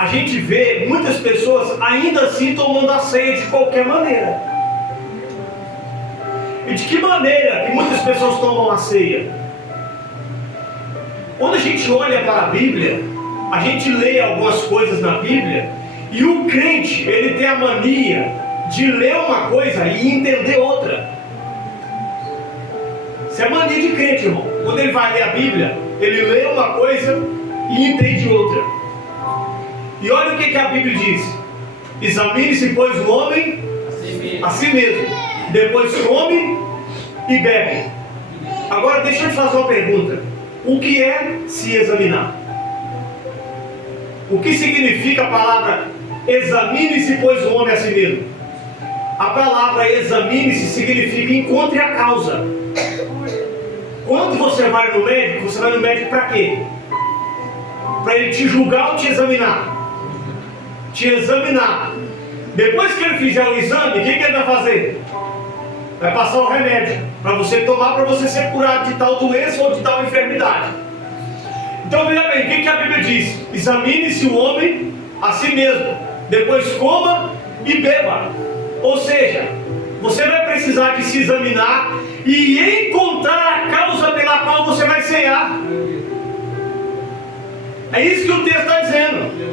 a gente vê muitas pessoas ainda assim tomando a ceia de qualquer maneira. E de que maneira que muitas pessoas tomam a ceia? Quando a gente olha para a Bíblia, a gente lê algumas coisas na Bíblia, e o crente, ele tem a mania de ler uma coisa e entender outra. Isso é mania de crente, irmão. Quando ele vai ler a Bíblia, ele lê uma coisa e entende outra. E olha o que a Bíblia diz: examine-se, pois, o homem a si mesmo, depois come e bebe. Agora deixa eu te fazer uma pergunta: o que é se examinar? O que significa a palavra examine-se, pois, o homem a si mesmo? A palavra examine-se significa encontre a causa. Quando você vai no médico para quê? Para ele te julgar ou te examinar? Te examinar. Depois que ele fizer o exame, o que ele vai fazer? Vai passar o remédio para você tomar, para você ser curado de tal doença ou de tal enfermidade. Então veja bem, o que a Bíblia diz? Examine-se o homem a si mesmo, depois coma e beba. Ou seja, você vai precisar de se examinar e encontrar a causa pela qual você vai ceiar. É isso que o texto está dizendo.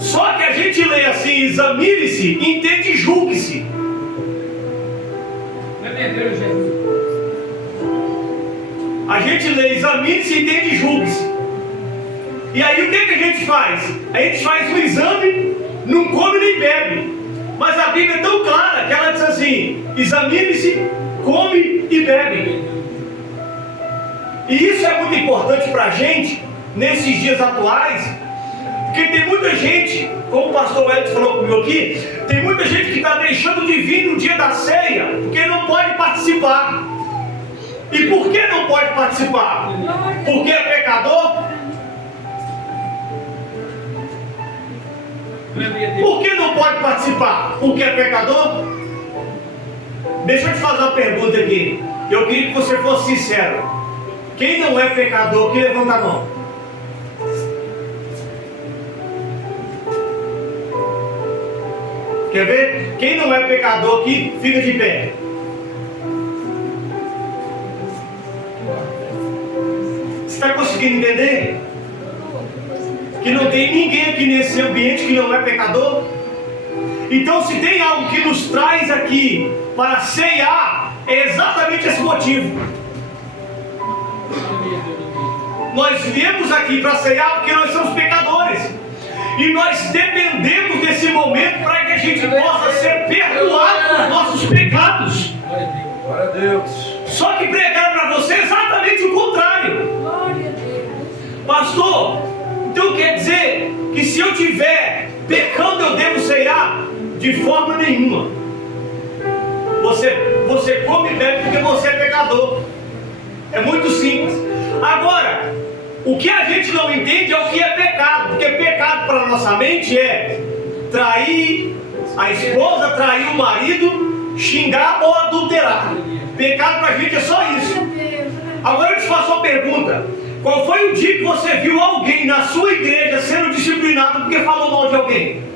Só que a gente lê assim: examine-se, entende e julgue-se. A gente lê examine-se, entende e julgue-se. E aí o que a gente faz? A gente faz um exame, não come nem bebe. Mas a Bíblia é tão clara que ela diz assim: examine-se, come e bebe. E isso é muito importante para a gente nesses dias atuais, porque tem muita gente, como o pastor Edson falou comigo aqui, tem muita gente que está deixando de vir no dia da ceia porque não pode participar. E por que não pode participar? Porque é pecador? Por que não pode participar? Porque é pecador? Deixa eu te fazer uma pergunta aqui. Eu queria que você fosse sincero. Quem não é pecador, que levanta a mão. Quer ver? Quem não é pecador aqui, fica de pé. Você está conseguindo entender? Que não tem ninguém aqui nesse ambiente que não é pecador? Então, se tem algo que nos traz aqui para ceiar, é exatamente esse motivo. Nós viemos aqui para ceiar porque nós somos pecadores. E nós dependemos desse momento para que a gente possa ser perdoado dos nossos pecados. Glória a Deus. Só que pregaram para você exatamente o contrário. Pastor, então quer dizer que se eu estiver pecando eu devo ceiar? De forma nenhuma. Você come e bebe porque você é pecador. É muito simples. Agora, o que a gente não entende é o que é pecado. Porque pecado para a nossa mente é trair a esposa, trair o marido, xingar ou adulterar. Pecado para a gente é só isso. Agora eu te faço uma pergunta: qual foi o dia que você viu alguém na sua igreja sendo disciplinado porque falou mal de alguém?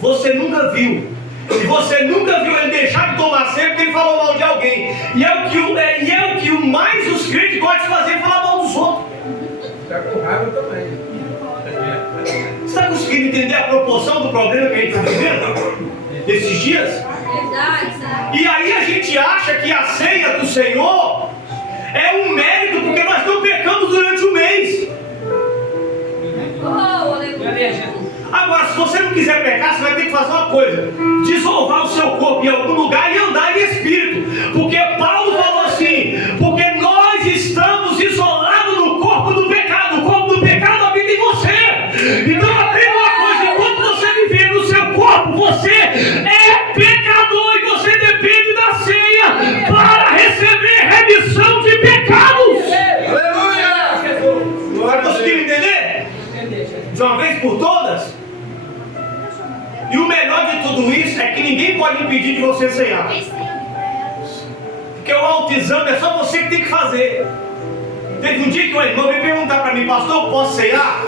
Você nunca viu. E você nunca viu ele deixar de tomar ceia porque ele falou mal de alguém. E é o que mais os crentes gostam de fazer: falar mal dos outros. Está com raiva também. Você está conseguindo entender a proporção do problema que a gente está vivendo nesses dias? E aí a gente acha que a ceia do Senhor é um mérito porque nós não pecamos durante o mês. Agora, se você não quiser pecar, você vai ter que fazer uma coisa: desovar o seu corpo em algum lugar e andar em espírito. Porque Paulo falou assim: porque nós estamos isolados no corpo do pecado. O corpo do pecado habita em você. Então aprenda uma coisa: enquanto você viver no seu corpo, você é pecador e você depende da ceia para receber remissão de pecados. Aleluia! Vai conseguir entender? De uma vez por todas? E o melhor de tudo isso é que ninguém pode impedir de você ceiar. Porque o autoexame é só você que tem que fazer. Teve um dia que uma irmã veio perguntar para mim: pastor, pastor, eu posso ceiar?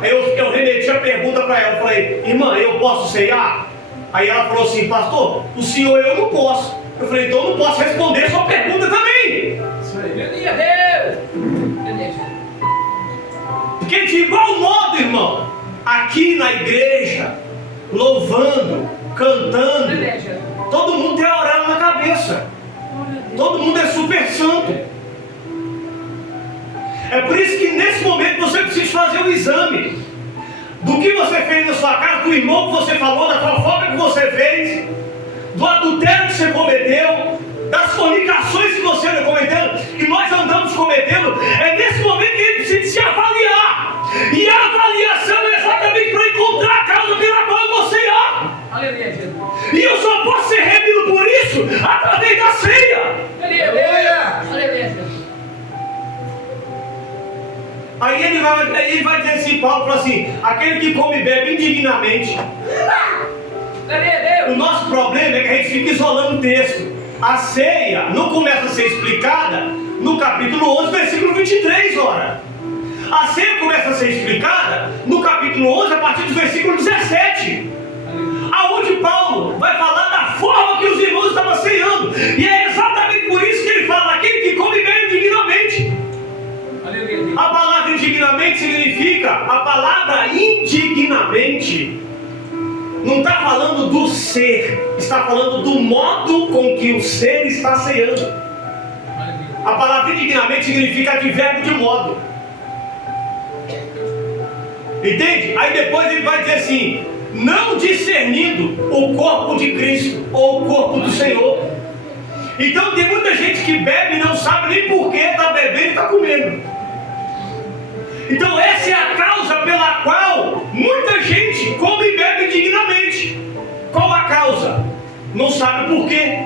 Aí eu remeti a pergunta para ela, eu falei, irmã, eu posso ceiar? Aí ela falou assim, pastor, o senhor eu não posso. Eu falei, então eu não posso responder a sua pergunta também. Isso aí. Meu Deus! Porque de igual modo, irmão, aqui na igreja, louvando, cantando, todo mundo tem horário na cabeça. Todo mundo é super santo. É por isso que nesse momento você precisa fazer o exame do que você fez na sua casa, do irmão que você falou, da fofoca que você fez, do adultério que você cometeu, das fornicações que você anda cometendo, que nós andamos cometendo. É nesse momento que ele precisa se avaliar. E a avaliação é exatamente para encontrar a causa pela qual você há. Aleluia, Jesus. E eu só posso ser remido por isso através da ceia. Aleluia, Jesus. Aí ele vai dizer assim, Paulo fala assim, aquele que come e bebe indignamente. O nosso problema é que a gente fica isolando o texto. A ceia não começa a ser explicada no capítulo 11, versículo 23, ora. A ceia começa a ser explicada no capítulo 11, a partir do versículo 17. Aonde Paulo vai falar da forma que os irmãos estavam ceando. E é exatamente por isso que ele fala, aquele que come e bebe indignamente. A palavra indignamente significa, a palavra indignamente não está falando do ser, está falando do modo com que o ser está ceando. A palavra indignamente significa advérbio de modo. Entende? Aí depois ele vai dizer assim, não discernindo o corpo de Cristo ou o corpo do Senhor. Então tem muita gente que bebe e não sabe nem por que está bebendo e está comendo. Então essa é a causa pela qual muita gente come e bebe indignamente. Qual a causa? Não sabe por quê.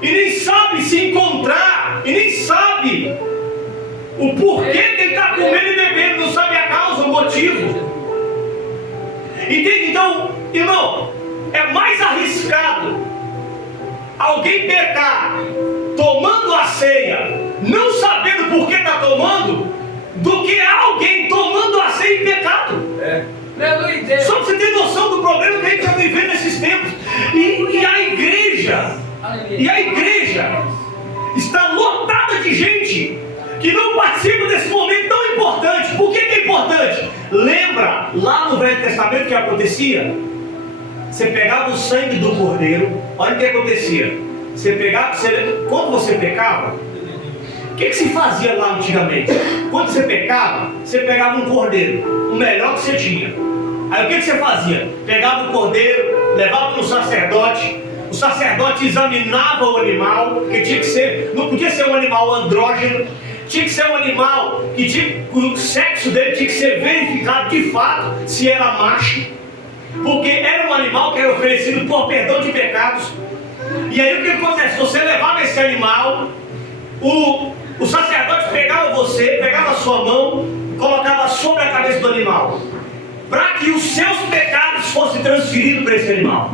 E nem sabe se encontrar. E nem sabe o porquê que ele está comendo e bebendo. Não sabe a causa, o motivo. Entende? Então, irmão, é mais arriscado alguém pecar tomando a ceia, não sabendo por que está tomando, do que alguém tomando a ceia em pecado. Só para você ter noção do problema que a gente está vivendo nesses tempos. E a igreja está lotada de gente que não participa desse momento tão importante. Por que é importante? Lembra lá no Velho Testamento o que acontecia? Você pegava o sangue do cordeiro, olha o que acontecia. Quando você pecava, o que se fazia lá antigamente? Quando você pecava, você pegava um cordeiro, o melhor que você tinha. Aí o que você fazia? Pegava o cordeiro, levava no sacerdote, o sacerdote examinava o animal, que tinha que ser, não podia ser um animal andrógeno, tinha que ser um animal que o sexo dele tinha que ser verificado de fato, se era macho, porque era um animal que era oferecido por perdão de pecados. E aí o que acontece? Você levava esse animal, o sacerdote pegava a sua mão, colocava sobre a cabeça do animal, para que os seus pecados fossem transferidos para esse animal.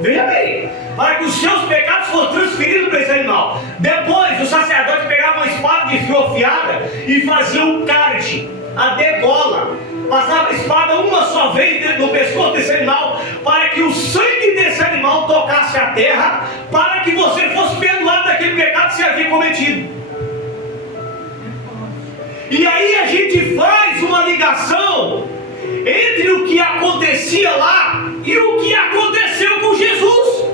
Veja bem, para que os seus pecados fossem transferidos para esse animal. Depois o sacerdote pegava uma espada de fio afiada e fazia um cálice, a degola, passava a espada uma só vez no pescoço desse animal, para que o sangue desse animal tocasse a terra, para que você fosse perdoado daquele pecado que você havia cometido. E aí a gente faz uma ligação entre o que acontecia lá e o que aconteceu com Jesus.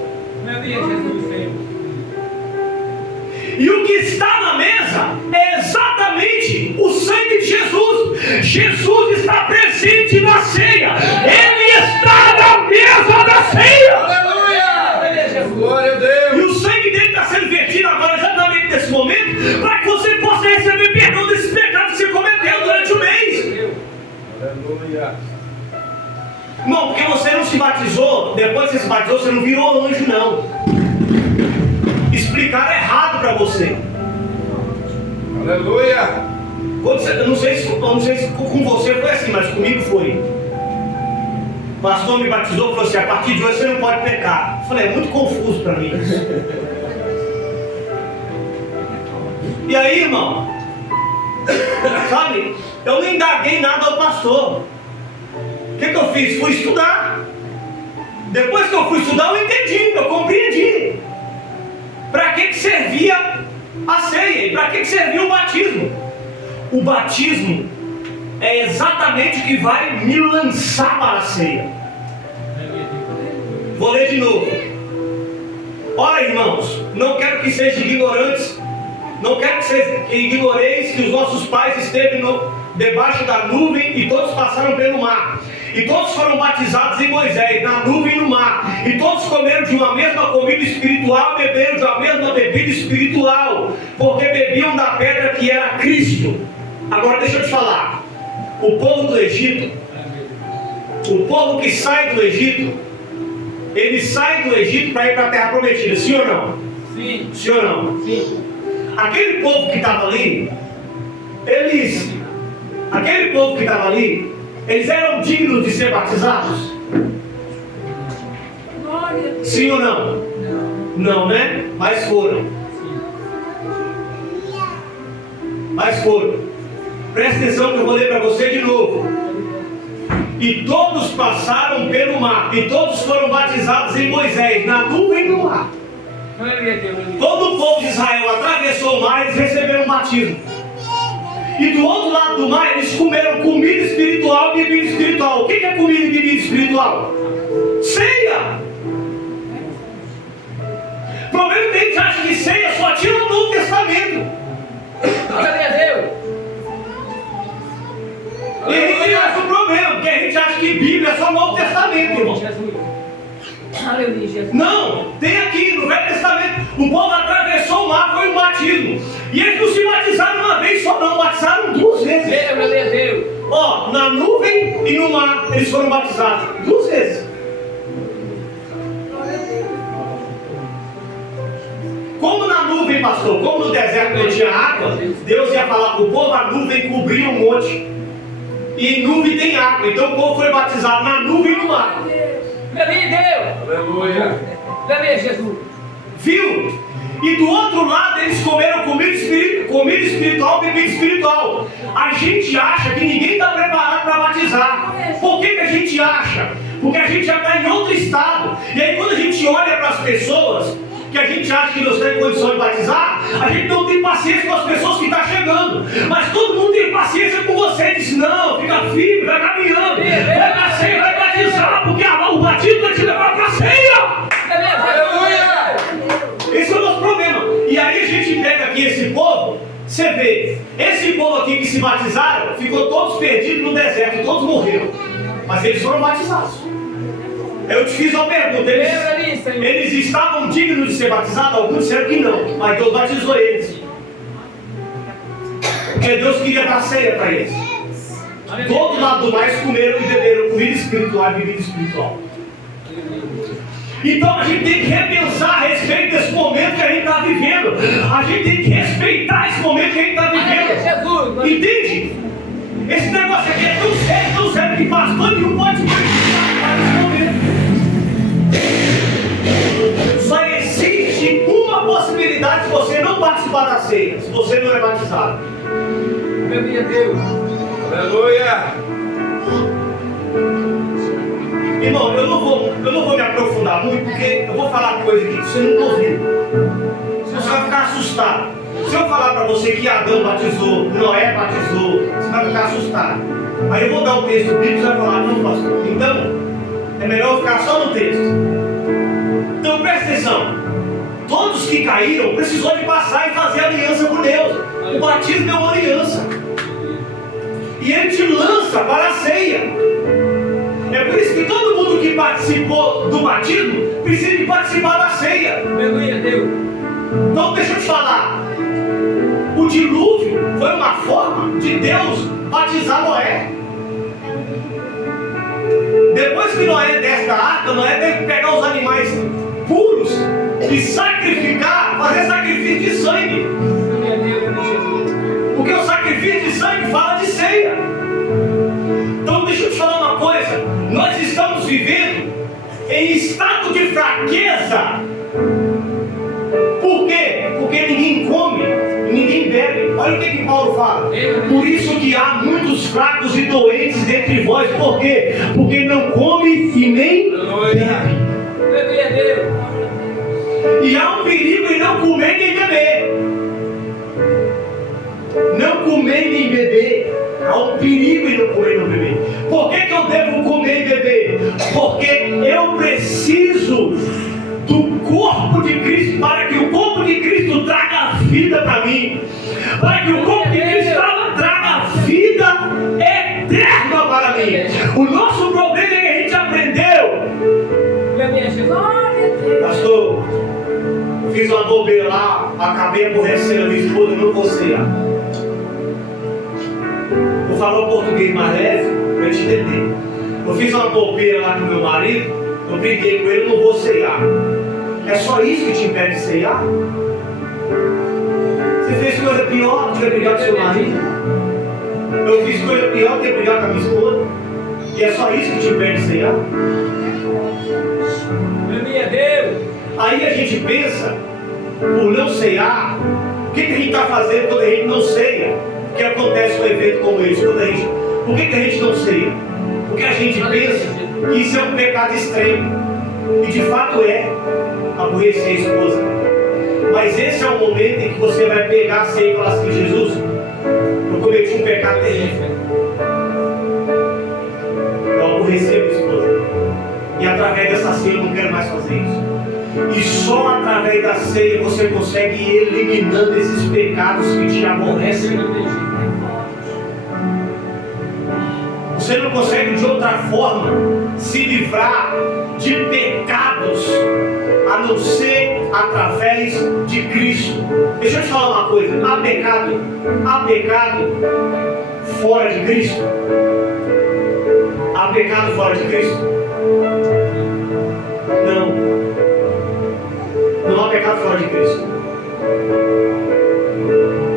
E o que está na mesa é exatamente o sangue de Jesus. Jesus está presente na ceia. Ele está na mesa da ceia. Aleluia! Glória a Deus! E o sangue dele está sendo vertido agora exatamente nesse momento, para que você possa receber perdão desses pecados que você cometeu durante o mês. Aleluia! Não, porque você não se batizou, depois que você se batizou, você não virou anjo, não. Explicaram errado para você. Aleluia! Eu não sei se com você foi assim, mas comigo foi. O pastor me batizou e falou assim: a partir de hoje você não pode pecar. Eu falei, é muito confuso para mim. E aí, irmão, Sabe? Eu não indaguei nada ao pastor. O que eu fiz? Fui estudar. Depois que eu fui estudar, eu entendi, eu compreendi. Para que servia a ceia? E para que servia o batismo? O batismo é exatamente o que vai me lançar para a ceia. Vou ler de novo. Ora, irmãos, não quero que sejam ignorantes. Não quero que vocês ignoreis que os nossos pais esteve debaixo da nuvem e todos passaram pelo mar. E todos foram batizados em Moisés, na nuvem e no mar. E todos comeram de uma mesma comida espiritual e beberam de uma mesma bebida espiritual, porque bebiam da pedra que era Cristo. Agora deixa eu te falar. O povo do Egito, o povo que sai do Egito, ele sai do Egito para ir para a terra prometida, sim ou não? Sim. Sim ou não? Sim. Aquele povo que estava ali, eles eram dignos de ser batizados? Sim ou não? Não, né? Mas foram. Presta atenção que eu vou ler para você de novo. E todos passaram pelo mar, e todos foram batizados em Moisés, na nuvem e no mar. Quando o povo de Israel atravessou o mar, eles receberam um batismo. E do outro lado do mar, eles comeram comida espiritual e bebida espiritual. O que é comida e bebida espiritual? Ceia. O problema é que a gente acha que ceia só tinha no Novo Testamento. Glória a Deus. E a gente acha o problema, porque a gente acha que Bíblia é só Novo Testamento, irmão. Aleluia, Jesus. Não, tem aqui no Velho Testamento. O povo atravessou o mar, foi um batismo. E eles não se batizaram uma vez só, não, batizaram duas vezes. Glória a Deus. Ó, na nuvem e no mar, eles foram batizados duas vezes. Como na nuvem, pastor, como no deserto não tinha água, Deus ia falar para o povo, a nuvem cobria um monte. E nuvem tem água, então o povo foi batizado na nuvem e no mar. Glória a Deus. Aleluia. Glória a Jesus. Viu? E do outro lado eles comeram comida espiritual, bebida espiritual. A gente acha que ninguém está preparado para batizar. Por que a gente acha? Porque a gente já está em outro estado. E aí quando a gente olha para as pessoas que a gente acha que não está em condição de batizar, a gente não tem paciência com as pessoas que estão chegando. Mas todo mundo tem paciência com você. Diz, não, fica firme, vai caminhando, vai na ceia, vai batizar, porque o batismo vai te levar para a ceia. Aleluia. Esse é o nosso problema. E aí a gente pega aqui esse povo, você vê, esse povo aqui que se batizaram, ficou todos perdidos no deserto, todos morreram. Mas eles foram batizados. Eu te fiz uma pergunta, eles estavam dignos de ser batizados? Alguns disseram que não, mas Deus batizou eles. Porque Deus queria dar ceia para eles. Do outro lado do mar, eles comeram e beberam comida espiritual e bebida espiritual. Então a gente tem que repensar a respeito desse momento que a gente está vivendo. A gente tem que respeitar esse momento que a gente está vivendo. Entende? Esse negócio aqui é tão sério que pastor nenhum pode participar desse momento. Só existe uma possibilidade de você não participar da ceia, se você não é batizado. Glória a Deus. Aleluia. Irmão, eu não vou me aprofundar muito, porque eu vou falar coisa aqui que você nunca ouviu. Você vai ficar assustado. Se eu falar para você que Adão batizou, Noé batizou, você vai ficar assustado. Aí eu vou dar o texto bíblico e você vai falar, não, pastor. Então, é melhor eu ficar só no texto. Então presta atenção. Todos que caíram precisou de passar e fazer aliança com Deus. O batismo é uma aliança. E ele te lança para a ceia. É por isso que todo mundo que participou do batismo precisa de participar da ceia. Glória a Deus. Então deixa eu te falar. O dilúvio foi uma forma de Deus batizar Noé. Depois que Noé desce da arca, Noé tem que pegar os animais puros e sacrificar, fazer sacrifício de sangue. Glória a Deus, Jesus. Porque o sacrifício de sangue fala de ceia. Então deixa eu te falar uma coisa. Nós estamos vivendo em estado de fraqueza. Por quê? Porque ninguém come, ninguém bebe. Olha o que Paulo Paulo fala? Por isso que há muitos fracos e doentes dentre vós. Por quê? Porque não come e nem bebe. E há um perigo em não comer nem beber. Não comer nem beber. Há um perigo em não comer e não beber. Por que eu devo comer e beber? Porque eu preciso do corpo de Cristo, para que o corpo de Cristo traga vida para mim. Para que o corpo de Cristo traga vida eterna para mim. O nosso problema é que a gente aprendeu. Pastor, fiz uma bobeira lá, acabei aborrecendo a minha esposa, não vou cear. Vou falar o português mais leve para te entender. Eu fiz uma bobeira lá com meu marido, eu briguei com ele, não vou cear. É só isso que te impede de ceiar? Você fez coisa pior do que brigar com seu marido? Eu fiz coisa pior do que brigar com a minha esposa? E é só isso que te impede de ceiar? Aí a gente pensa, por não ceiar, o que a gente está fazendo quando a gente não ceia? O que acontece um evento como esse? Por que a gente não ceia? Porque a gente pensa que isso é um pecado extremo. E de fato é aborrecer a esposa. Mas esse é o momento em que você vai pegar a ceia e falar assim: Jesus, eu cometi um pecado terrível. Eu aborreci a minha esposa. E através dessa ceia eu não quero mais fazer isso. E só através da ceia você consegue ir eliminando esses pecados que te aborrecem. Você não consegue de outra forma se livrar de pecados a não ser através de Cristo. Deixa eu te falar uma coisa: há pecado fora de Cristo? Há pecado fora de Cristo? Não há pecado fora de Cristo.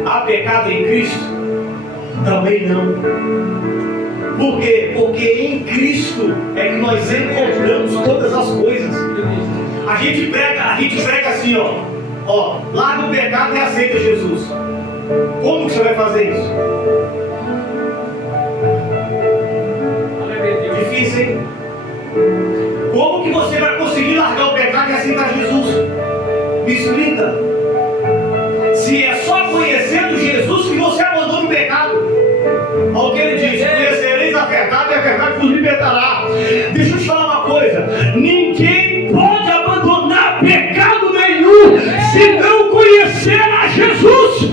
Há pecado em Cristo? Também não. Por quê? Porque em Cristo é que nós encontramos todas as coisas. A gente prega assim, ó, larga o pecado e aceita Jesus. Como que você vai fazer isso? Difícil, hein? Como que você vai conseguir largar o pecado e aceitar Jesus? Me explica. Se é só conhecendo Jesus que você abandona o pecado. Olha o que ele diz: conhecereis a verdade e a verdade vos libertará. Deixa eu te falar uma coisa: ninguém pode abandonar pecado nenhum se não conhecer a Jesus.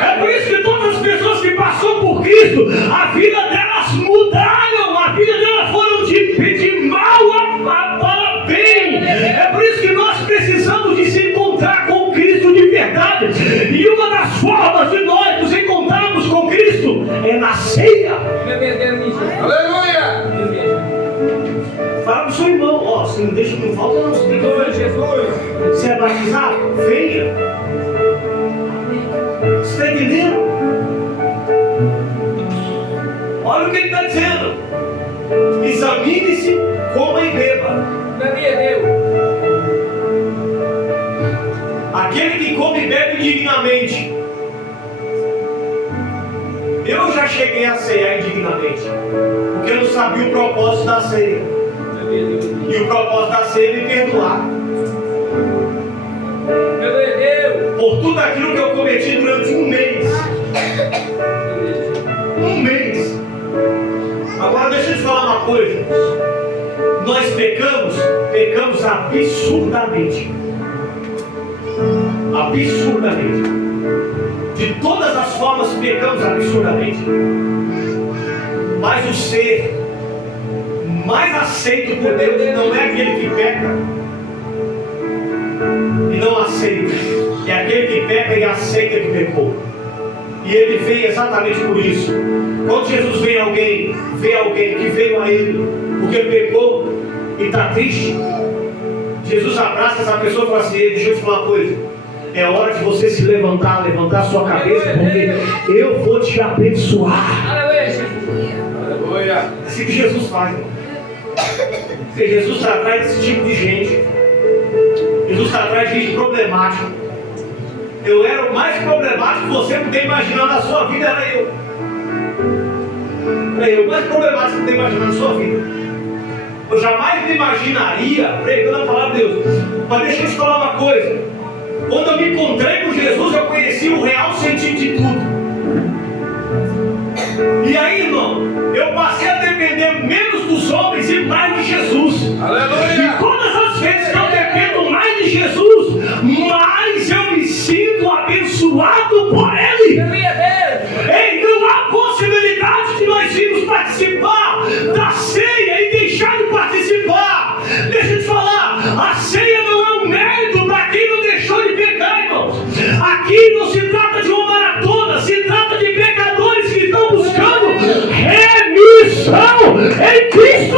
É por isso que todas as pessoas que passaram por Cristo, a vida delas mudaram, a vida delas foram de mal para bem. É por isso que nós precisamos de se encontrar com Cristo de verdade. E uma das formas de nós nos encontrarmos com Cristo é na ceia. Aleluia! Fala para o seu irmão: se não deixa, não falta não. Você tem que ver Jesus. Você é batizado? Venha. Você está entendendo? Olha o que ele está dizendo: examine-se, coma e beba. Aquele que come e bebe indignamente. Eu já cheguei a ceiar indignamente, porque eu não sabia o propósito da ceia. E o propósito da ceia é me perdoar por tudo aquilo que eu cometi durante um mês. Um mês. Agora deixa eu te falar uma coisa: nós pecamos absurdamente. Absurdamente. De todas as formas pecamos absurdamente. Mas o ser mais aceito por Deus não é aquele que peca e não aceita, é aquele que peca e aceita que pecou. E ele veio exatamente por isso. Quando Jesus vê alguém que veio a ele porque pecou e está triste, Jesus abraça essa pessoa e fala assim: deixa eu te falar uma coisa, é hora de você se levantar a sua cabeça, porque eu vou te abençoar. Aleluia! É assim que Jesus faz, irmão. Porque Jesus está atrás desse tipo de gente. Jesus está atrás de gente problemática. eu era o mais problemático que você poder imaginar na sua vida, era eu. Era eu, o mais problemático que você poder imaginar na sua vida. Eu jamais me imaginaria pregando a palavra de Deus. Mas deixa eu te falar uma coisa. Quando eu me encontrei com Jesus, eu conheci o real sentido de tudo. E aí, irmão, eu passei a depender menos dos homens e mais de Jesus. Aleluia! E todas as vezes que eu dependo mais de Jesus, mais eu me sinto abençoado por Ele. Ei, não há possibilidade de nós irmos participar da ceia e deixar de participar. Deixa eu te falar, a ceia não é um mérito para quem não deixou de pecar, irmãos. Aqui não se trata de uma maratona, se trata de pecadores que estão buscando remissão em Cristo.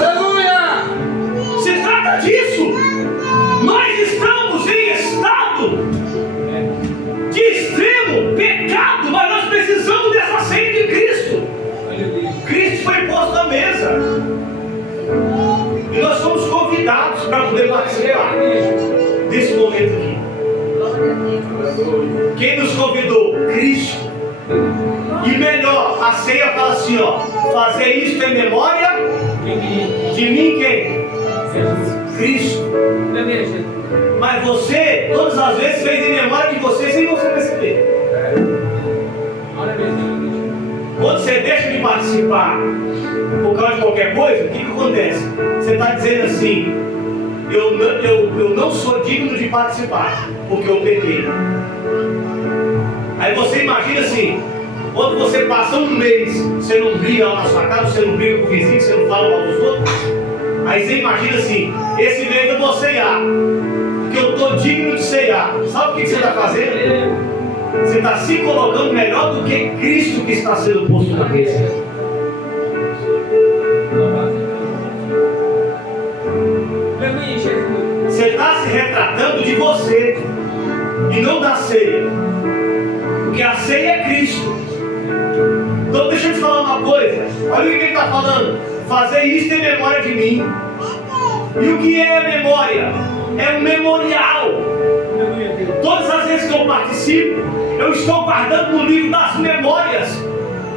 Aleluia! Se trata disso. Nós estamos em estado de extremo pecado, mas nós precisamos dessa ceia de Cristo. Cristo foi posto à mesa e nós somos convidados para poder participar desse momento aqui. Quem nos convidou? Cristo. E melhor, a ceia fala assim, ó: fazer isto em memória de mim quem? Cristo. Mas você, todas as vezes, fez em memória de você sem você perceber. Quando você deixa de participar por causa de qualquer coisa, o que acontece? Você está dizendo assim: eu não sou digno de participar, porque eu pequei. Aí você imagina assim, quando você passa um mês, você não briga lá na sua casa, você não briga com o vizinho, você não fala mal dos outros. Aí você imagina assim: esse mês eu vou ceiar, porque eu estou digno de ceiar. Sabe o que você está fazendo? Você está se colocando melhor do que Cristo que está sendo posto na mesa. Você está se retratando de você e não da ceia, porque a ceia é Cristo. Então deixa eu te falar uma coisa. Olha o que ele está falando: fazer isso em memória de mim. E o que é a memória? É um memorial. Todas as vezes que eu participo, eu estou guardando no livro das memórias.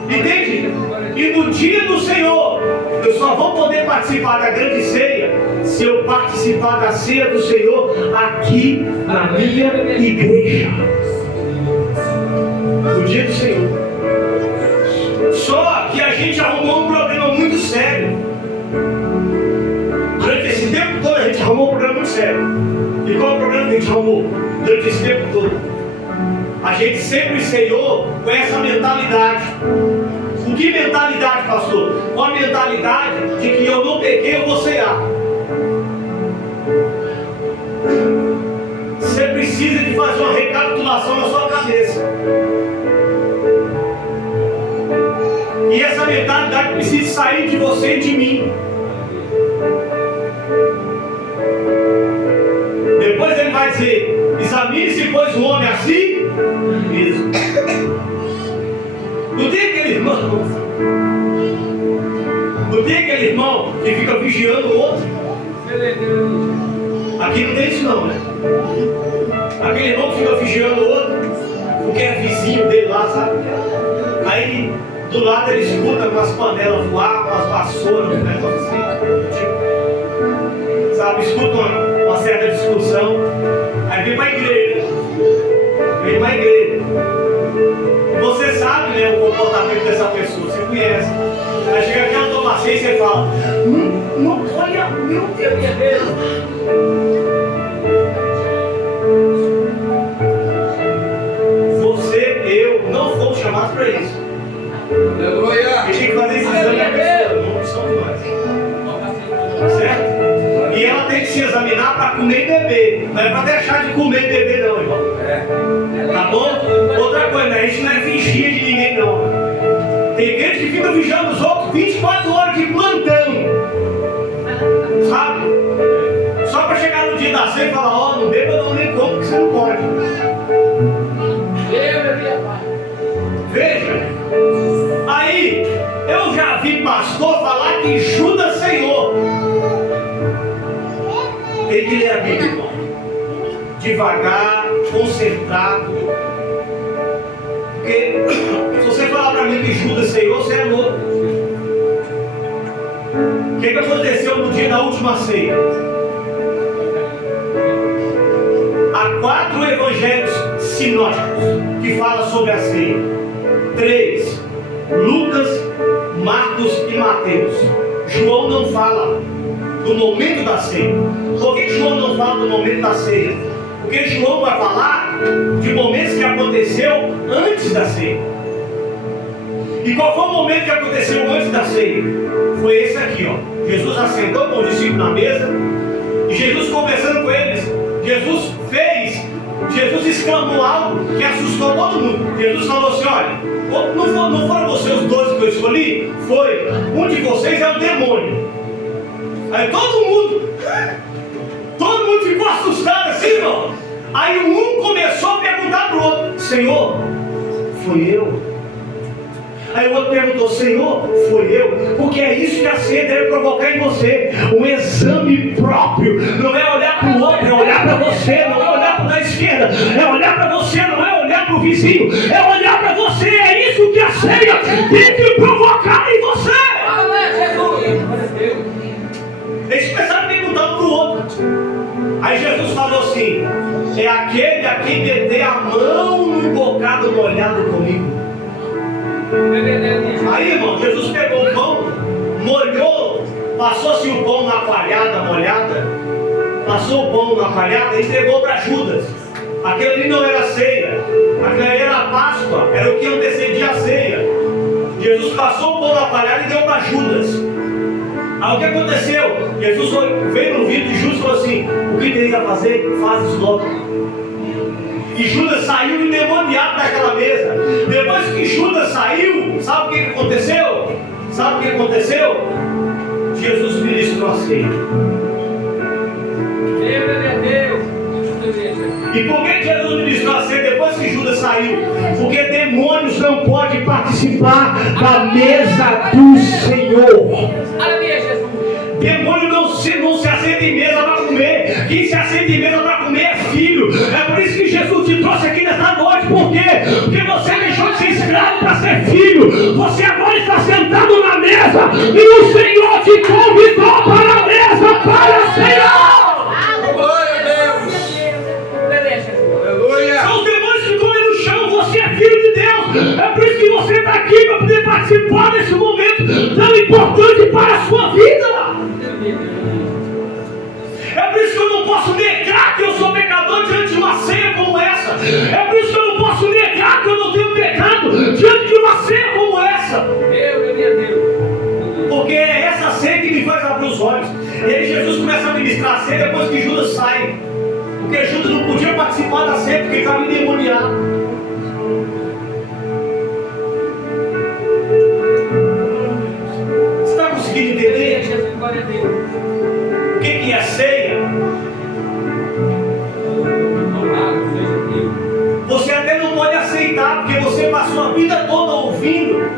Entende? E no dia do Senhor, eu só vou poder participar da grande ceia se eu participar da ceia do Senhor aqui na minha igreja. No dia do Senhor. Só que a gente arrumou um problema muito sério. Durante esse tempo todo a gente arrumou um problema muito sério. E qual é o problema que a gente arrumou durante esse tempo todo? A gente sempre ceiou com essa mentalidade. Com que mentalidade, pastor? Com a mentalidade de que eu não pequei, eu vou ceiar. Você precisa de fazer uma recapitulação na sua cabeça. E essa mentalidade precisa sair de você e de mim. Depois ele vai dizer: examine-se, pois, o homem assim mesmo. Não tem aquele irmão? Não tem aquele irmão que fica vigiando o outro? Aqui não tem isso não, né? Aquele irmão que fica vigiando o outro, porque é vizinho dele lá, sabe? Aí do lado ele escuta umas panelas voar, umas vassouras, um negócio assim, tipo, sabe? Escuta uma certa discussão. Aí vem para a igreja. Vem para a igreja. Você sabe, né, o comportamento dessa pessoa, você conhece. Aí chega aquela tomaceia e você fala: não, olha, meu Deus. Você, eu, não fomos chamados para isso. Aleluia! Quem tem que fazer esse exame é a pessoa, não somos nós. Certo? E ela tem que se examinar para comer e beber. Não é para deixar de comer e beber, não, irmão. Tá bom? Outra coisa, a gente não é vigia de ninguém, não. Tem gente que fica vigiando os outros 24 horas de plantão. Sabe? Só para chegar no dia da ceia e falar: ó, não beba, não, nem como, porque você não pode. Veja. Aí, eu já vi pastor falar que Judas Senhor. Tem que ler a Bíblia, irmão. De devagar, concentrado. Porque se você falar para mim que Judas ceiou, você é louco. O que aconteceu no dia da última ceia? Há 4 evangelhos sinóticos que falam sobre a ceia. 3: Lucas, Marcos e Mateus. João não fala do momento da ceia. Por que João não fala do momento da ceia? Porque João vai falar de momentos que aconteceu antes da ceia. E qual foi o momento que aconteceu antes da ceia? Foi esse aqui, ó. Jesus assentou com os discípulos na mesa e Jesus conversando com eles. Jesus exclamou algo que assustou todo mundo. Jesus falou assim: olha, não foram vocês os 12 que eu escolhi? Foi. Um de vocês é o demônio. Aí todo mundo ficou assustado assim, irmão. Aí um começou a perguntar para o outro: Senhor, fui eu? Aí o outro perguntou: Senhor, fui eu? Porque é isso que a ceia deve provocar em você, um exame próprio. Não é olhar para o outro, é olhar para você. Não é olhar para a esquerda, é olhar para você. Não é olhar para o vizinho, é olhar para você. É isso que a ceia tem que provocar em você. Eles começaram a perguntar um para o outro. Aí Jesus falou assim: é aquele a quem meter a mão no bocado molhado comigo. Aí, irmão, Jesus pegou o pão, molhou, passou-se o pão na palhada molhada, passou o pão na palhada e entregou para Judas. Aquele ali não era ceia, aquele ali era a Páscoa, era o que antecedia a ceia. Jesus passou o pão na palhada e deu para Judas. Aí o que aconteceu? Jesus veio no vídeo de Judas e falou assim: o que tens a fazer? Fazes logo. E Judas saiu endemoniado daquela mesa. Depois que Judas saiu, sabe o que aconteceu? Sabe o que aconteceu? Jesus ministrou a ceia. E por que Jesus ministrou a ceia depois que Judas saiu? Porque demônios não podem participar da mesa do Senhor. Demônio não se assenta em mesa para comer. Quem se assenta em mesa para comer é filho. É por isso que Jesus te trouxe aqui nessa noite. Por quê? Porque você deixou de ser escravo para ser filho. Você agora está sentado na mesa e o Senhor te convidou para a mesa para cear. Glória a Deus. Aleluia. São os demônios que comem no chão. Você é filho de Deus. É por isso que você está aqui para poder participar desse momento tão importante para a sua vida. É por isso que eu não posso negar que eu sou pecador diante de uma ceia como essa. É por isso que eu não posso negar que eu não tenho pecado diante de uma ceia como essa. Porque é essa ceia que me faz abrir os olhos. E aí Jesus começa a ministrar a ceia depois que Judas sai. Porque Judas não podia participar da ceia porque ele estava endemoniado. Você está conseguindo entender? O que é ceia? Você até não pode aceitar, porque você passou a vida toda ouvindo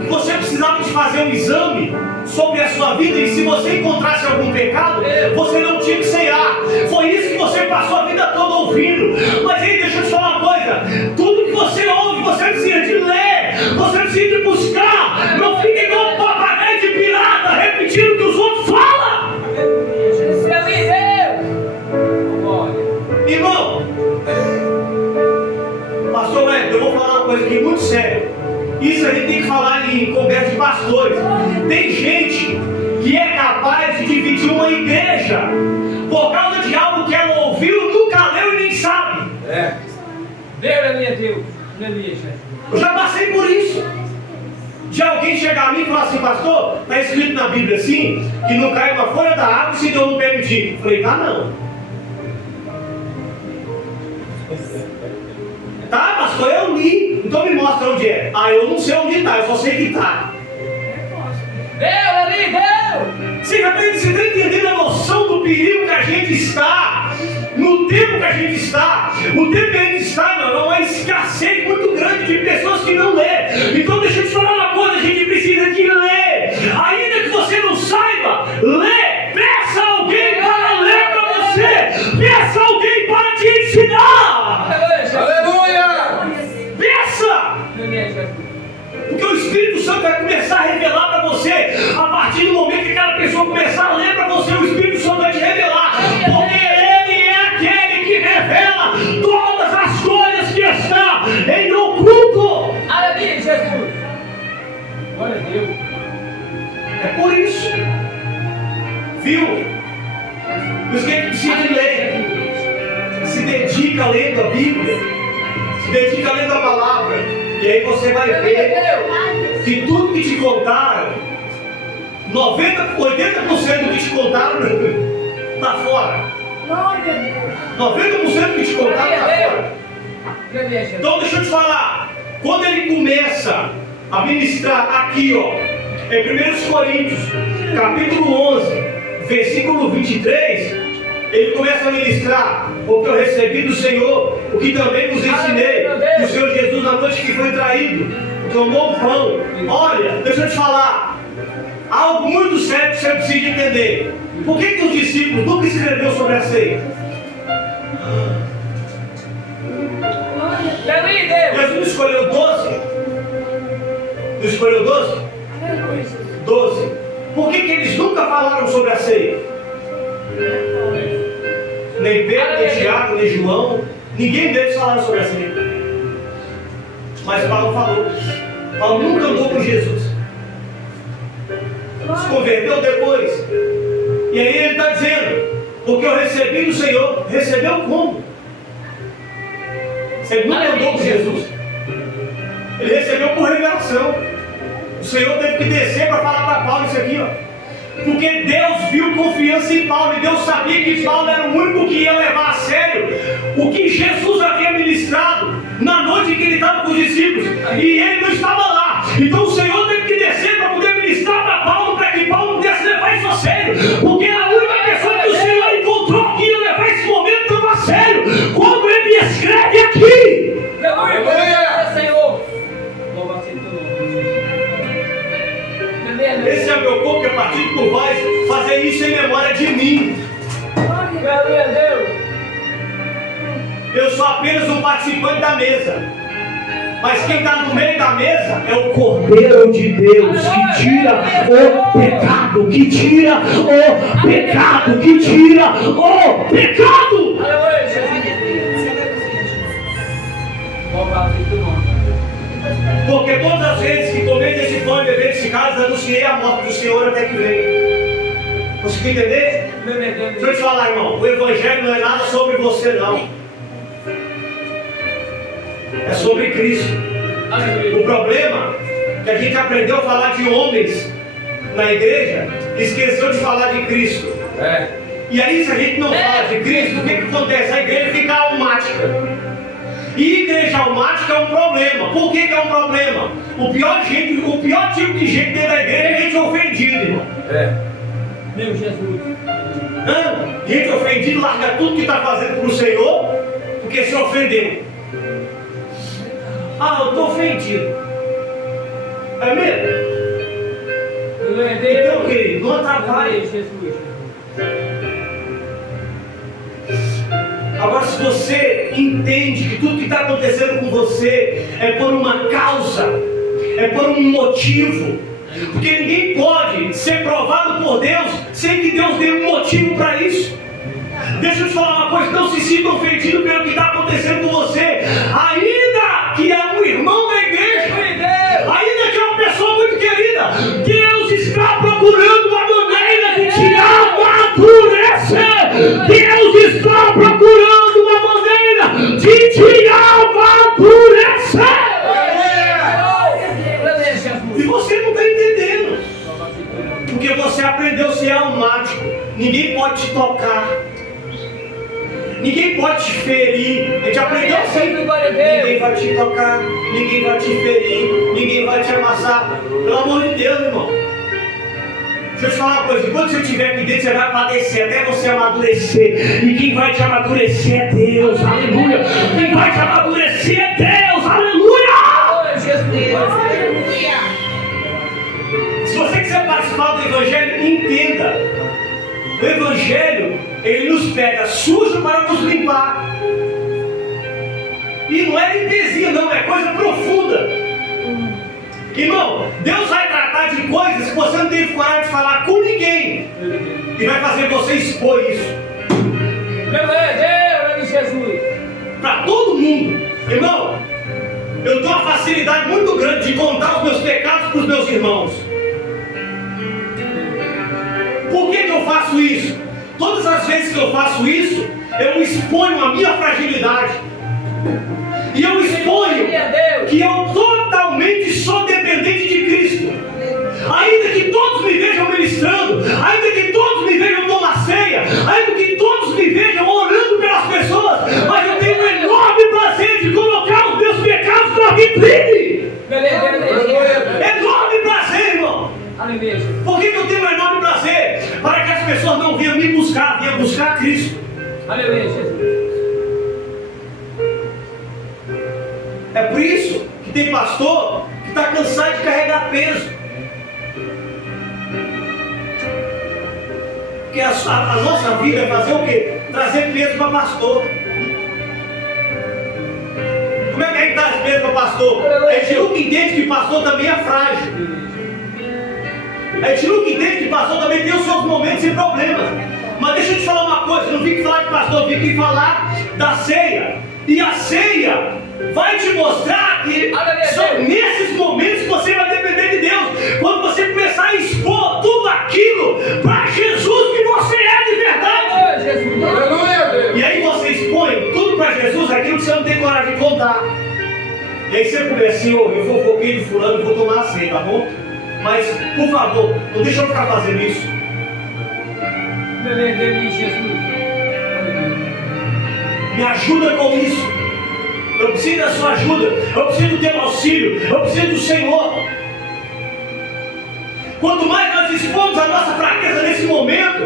que você precisava de fazer um exame sobre a sua vida, e se você encontrasse algum pecado, você não tinha que ceiar. Foi isso que você passou a vida toda ouvindo. Mas aí deixa eu te falar uma coisa: tudo que você ouve, você precisa de ler, você precisa de buscar. Não fica igual um papagaio de pirata repetindo o que os outros falam. Irmão, pastor Wellington, eu vou falar uma coisa aqui muito séria. Isso a gente tem que falar em congresso de pastores. Tem gente que é capaz de dividir uma igreja por causa de algo que ela ouviu, nunca leu e nem sabe. Eu já passei por isso. De alguém chegar a mim e falar assim: pastor, está escrito na Bíblia assim, que não cai uma folha da árvore se Deus não permitir. Eu falei: tá não. Tá, pastor, eu li. Então me mostra onde é. Ah, eu não sei onde está, eu só sei que está. Você está entendendo a noção do perigo que a gente está? No tempo que a gente está. O tempo que a gente está, não, é uma escassez muito grande de pessoas que não lê. Então deixa eu te falar uma coisa: a gente precisa de ler. Ainda que você não saiba, lê. Peça alguém para ler para você. Peça alguém para te ensinar. Porque o Espírito Santo vai começar a revelar para você, a partir do momento que aquela pessoa começar a ler para você, o Espírito Santo vai te revelar. Porque Ele é aquele que revela todas as coisas que estão em oculto. Aleluia, Jesus. Glória a Deus. É por isso. Viu? Por isso que a gente precisa ler. Se dedica lendo a Bíblia. Se dedica lendo a palavra. E aí você vai ver que tudo que te contaram, 80% do que te contaram está fora. 90% do que te contaram está fora. Então deixa eu te falar. Quando ele começa a ministrar aqui, ó, em 1 Coríntios, capítulo 11, versículo 23, ele começa a ministrar o que eu recebi do Senhor, o que também vos ensinei, que o Senhor Jesus na noite que foi traído, tomou o pão. Olha, deixa eu te falar, algo muito sério que você precisa entender. Por que os discípulos nunca escreveram sobre a ceia? Jesus não escolheu 12? Não escolheu 12? 12. Por que eles nunca falaram sobre a ceia? Nem Pedro, nem Tiago, nem João, ninguém deles falaram sobre a ceia. Mas Paulo falou. Paulo nunca andou com Jesus. Se converteu depois. E aí ele está dizendo, porque eu recebi do Senhor. Recebeu como? Ele nunca andou com Jesus. Ele recebeu por revelação. O Senhor teve que descer para falar para Paulo isso aqui, ó. Porque Deus viu confiança em Paulo, e Deus sabia que Paulo era o único que ia levar a sério o que Jesus havia ministrado na noite que ele estava com os discípulos, e ele não estava lá. Então o Senhor teve que descer para poder ministrar para Paulo, para que Paulo pudesse levar isso a sério, porque a única pessoa que o Senhor encontrou que ia levar esse momento tão a sério, como ele escreve aqui. Aleluia, Senhor. Esse é o meu corpo que é partido por vós, fazer isso em memória de mim. Glória a Deus. Eu sou apenas um participante da mesa. Mas quem está no meio da mesa é o Cordeiro de Deus, que tira o pecado, que tira o pecado, que tira o pecado. Aleluia, Jesus. Porque todas as vezes que tomei desse pão e beber desse cálice, anunciei a morte do Senhor até que venha. Conseguiu entender? Deixa eu te falar, irmão, o Evangelho não é nada sobre você, não. É sobre Cristo. O problema é que a gente aprendeu a falar de homens na igreja e esqueceu de falar de Cristo. E aí, se a gente não fala de Cristo, o que acontece? A igreja fica almática. E igreja almática é um problema. Por que é um problema? O pior tipo de gente dentro da igreja é gente ofendida, irmão. Meu Jesus. Gente ofendida larga tudo que está fazendo para o Senhor porque se ofendeu. Eu estou ofendido. É mesmo? Então, querido, não atrapalhe. Agora, se você entende que tudo que está acontecendo com você é por uma causa, é por um motivo, porque ninguém pode ser provado por Deus sem que Deus dê um motivo para isso. Deixa eu te falar uma coisa, não se sinta ofendido pelo que está acontecendo com você, ainda que é um irmão da igreja, ainda que é uma pessoa muito querida. Deus está procurando uma maneira de te amadurecer. Deus está procurando uma maneira de te amadurecer. E você não está entendendo, porque você aprendeu a ser almático. Ninguém pode te tocar, ninguém pode te ferir. A gente aprendeu assim: ninguém vai te tocar, ninguém vai te ferir, ninguém vai te amassar. Pelo amor de Deus, irmão. Deixa eu te falar uma coisa: enquanto você estiver aqui dentro, você vai padecer até você amadurecer. E quem vai te amadurecer é Deus, aleluia. Quem vai te amadurecer é Deus, aleluia. Se você quiser participar do Evangelho, entenda: o Evangelho, ele nos pega sujo para nos limpar. E não é hipocrisia, não, é coisa profunda. Irmão, Deus vai tratar de coisas que você não teve coragem de falar com ninguém. E vai fazer você expor isso. Glória a Deus, Jesus. Para todo mundo. Irmão, eu tenho uma facilidade muito grande de contar os meus pecados para os meus irmãos. Por que eu faço isso? Todas as vezes que eu faço isso, eu exponho a minha fragilidade. E eu exponho que eu totalmente sou dependente de Cristo. Ainda que todos me vejam ministrando, ainda que todos me vejam tomar ceia, ainda que todos me vejam orando pelas pessoas, mas eu tenho um enorme prazer de colocar os meus pecados na vitrine. Enorme prazer, irmão. Por que eu tenho um enorme prazer? Para que as pessoas não venham me buscar, venham buscar Cristo. Aleluia, Jesus. É por isso que tem pastor que está cansado de carregar peso. Porque a nossa vida é fazer o quê? Trazer peso para pastor. Como é que a gente traz peso para pastor? A gente nunca entende que pastor também é frágil. A gente nunca entende que pastor também tem os seus momentos e problemas. Mas deixa eu te falar uma coisa, eu não vim aqui falar de pastor, eu vim aqui falar da ceia. E a ceia vai te mostrar que são nesses momentos que você vai depender de Deus. Quando você começar a expor tudo aquilo para Jesus que você é de verdade. Aleluia. E aí você expõe tudo para Jesus, aquilo que você não tem coragem de contar. E aí você começa assim, eu fofoquei de fulano, vou tomar a ceia, tá bom? Mas, por favor, não deixa eu ficar fazendo isso. Me ajuda com isso. Eu preciso da sua ajuda. Eu preciso do teu auxílio. Eu preciso do Senhor. Quanto mais nós expomos a nossa fraqueza nesse momento,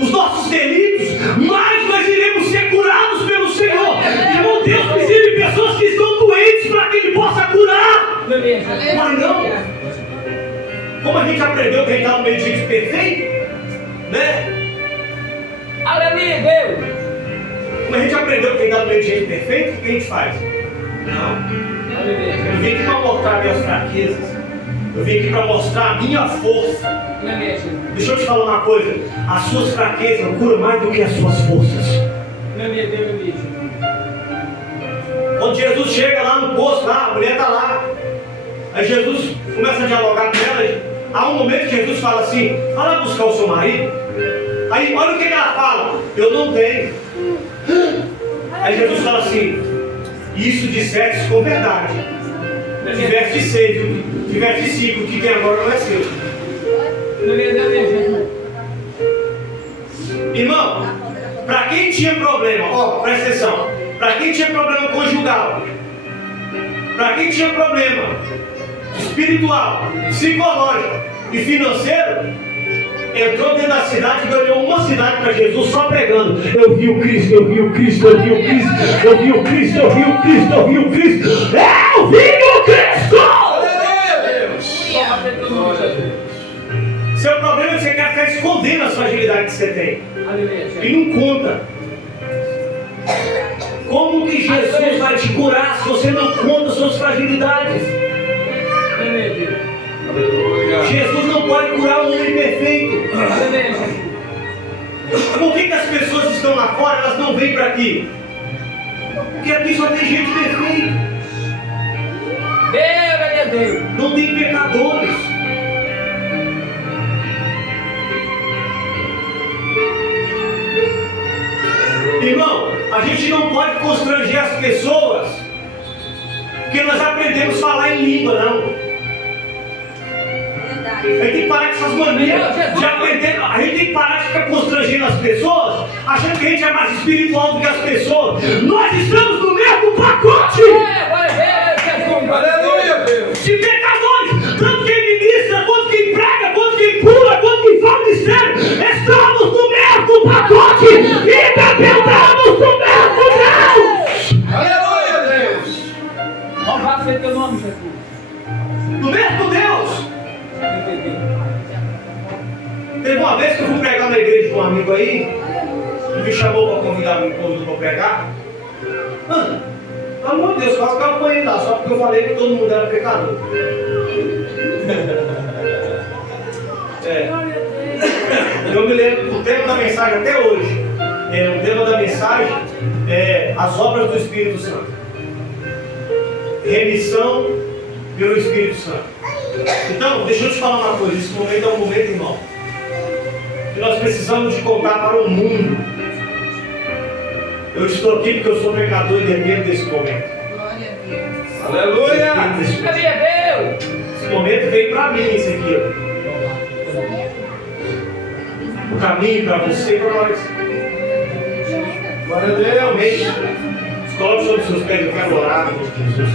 os nossos delitos, mais nós iremos ser curados pelo Senhor. Irmão, Deus precisa de pessoas que estão doentes para que Ele possa curar. Mas não. Como a gente aprendeu que a gente está no meio de gente perfeito, né? Aleluia, Deus. Como a gente aprendeu que a gente está no meio de gente perfeito, o que a gente faz? Não. Eu vim aqui para mostrar minhas fraquezas. Eu vim aqui para mostrar a minha força. Deixa eu te falar uma coisa. As suas fraquezas curam mais do que as suas forças. Quando Jesus chega lá no poço, lá, a mulher está lá. Aí Jesus começa a dialogar com ela. Há um momento que Jesus fala assim: vai lá buscar o seu marido. Aí olha o que ela fala: eu não tenho. Aí Jesus fala assim: isso disseste com verdade. Tiveste 6, tiveste 5, o que tem agora não é seu. Irmão, para quem tinha problema, ó, presta atenção, para quem tinha problema conjugal, para quem tinha problema espiritual, psicológico e financeiro, entrou dentro da cidade e ganhou uma cidade para Jesus só pregando: eu vi o Cristo, eu vi o Cristo, eu vi o Cristo, eu vi o Cristo, eu vi o Cristo, eu vi o Cristo, eu vi o Cristo! Aleluia, Deus! Seu problema é que você quer ficar escondendo as fragilidades que você tem e não conta. Como que Jesus vai te curar se você não conta suas fragilidades? Jesus não pode curar um homem perfeito. Por que as pessoas estão lá fora, elas não vêm para aqui? Porque aqui só tem gente perfeita. Não tem pecadores. Irmão, a gente não pode constranger as pessoas porque nós aprendemos a falar em língua, não. A gente tem que parar com essas manias de aprender. A gente tem que parar de ficar constrangendo as pessoas, achando que a gente é mais espiritual do que as pessoas. Nós estamos no mesmo pacote. Aleluia, Deus. De pecadores, tanto quem ministra, quanto quem prega, quanto quem pula, quanto quem fala mistério, estamos no mesmo pacote e dependemos do mesmo Deus. Aleluia, Deus. Louvado seja teu nome, Jesus. Do mesmo Deus. Teve uma vez que eu fui pregar na igreja de um amigo aí, e me chamou para convidar, me convidou para pregar. Pelo amor de Deus, quase que eu apanhei lá, só porque eu falei que todo mundo era pecador. Eu me lembro do tema da mensagem até hoje. O tema da mensagem é as obras do Espírito Santo. Remissão pelo Espírito Santo. Então, deixa eu te falar uma coisa. Esse momento é um momento, irmão, que nós precisamos de contar para o mundo. Eu estou aqui porque eu sou pecador e dependo desse momento. Glória a Deus. Aleluia! Glória a Deus. Esse momento veio para mim, esse aqui. Ó. O caminho para você e para nós. Glória a Deus! Realmente, coloque sobre os seus pés, eu quero orar, meu Jesus.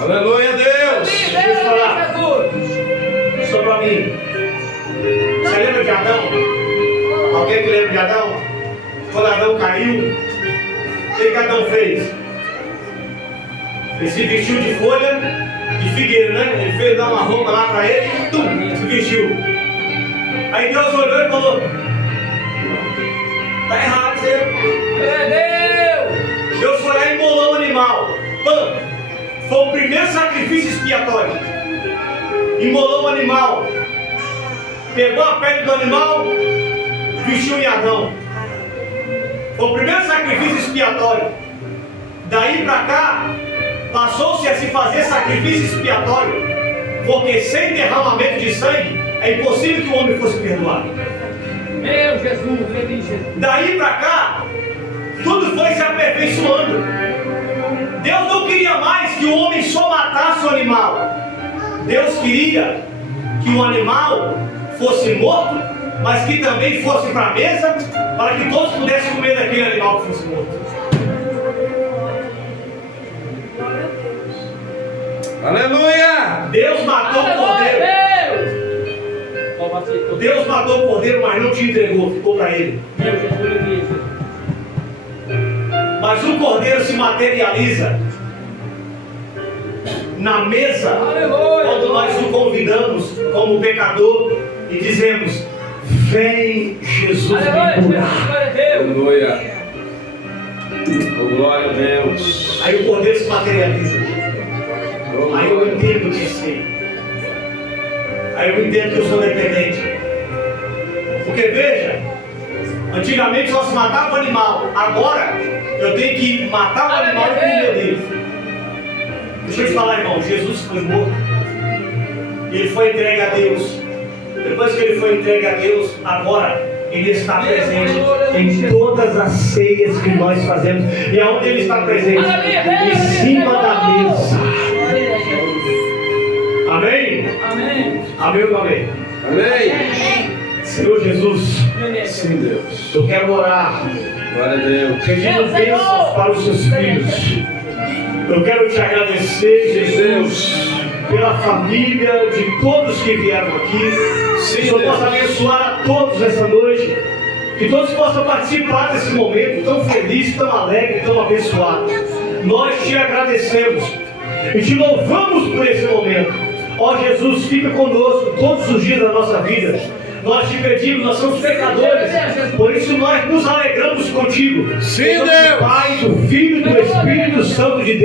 Aleluia, Deus! Deixa eu falar só para mim. Você lembra de Adão? Alguém que lembra de Adão? Quando Adão caiu, o que Adão fez? Ele se vestiu de folha de figueira, né? Ele fez dar uma roupa lá para ele e se vestiu. Aí Deus olhou e falou: tá errado isso aí. Deus foi lá e imolou um animal. Pã! Foi o primeiro sacrifício expiatório. Imolou um animal. Pegou a pele do animal, vestiu em Adão. Foi o primeiro sacrifício expiatório. Daí para cá, passou-se a se fazer sacrifício expiatório, porque sem derramamento de sangue é impossível que o homem fosse perdoado. Meu Jesus, Jesus. Daí para cá, tudo foi se aperfeiçoando. Deus não queria mais que o homem só matasse o animal. Deus queria que o animal fosse morto, mas que também fosse para a mesa, para que todos pudessem comer daquele animal que fosse morto. Aleluia! Deus matou o cordeiro. Deus matou o cordeiro, mas não te entregou, ficou para ele. Mas o cordeiro se materializa na mesa quando nós o convidamos como pecador e dizemos: vem Jesus me curar. Aleluia! Oh, glória a Deus! Aí o cordeiro se materializa. Oh, Aí eu entendo que sei. Aí eu entendo que eu sou dependente. Porque veja, antigamente só se matava o animal. Agora eu tenho que matar o animal e comer dele. Deixa eu te falar, irmão, Jesus foi morto. Ele foi entregue a Deus. Depois que ele foi entregue a Deus, agora ele está presente em todas as ceias que nós fazemos. E aonde ele está presente? Em cima da mesa. Amém? Amém. Amém ou amém? Amém! Senhor Jesus, Sim, Deus! eu quero orar Glória a Deus! pedindo bênçãos para os seus filhos. Eu quero te agradecer, Jesus, pela família de todos que vieram aqui. Que o Senhor possa abençoar a todos essa noite. Que todos possam participar desse momento tão feliz, tão alegre, tão abençoado. Nós te agradecemos e te louvamos por esse momento. Ó Jesus, fica conosco todos os dias da nossa vida. Nós te pedimos, nós somos pecadores, por isso nós nos alegramos contigo. Sim, Em nome do Deus. Pai, do Filho e do Espírito Santo de Deus.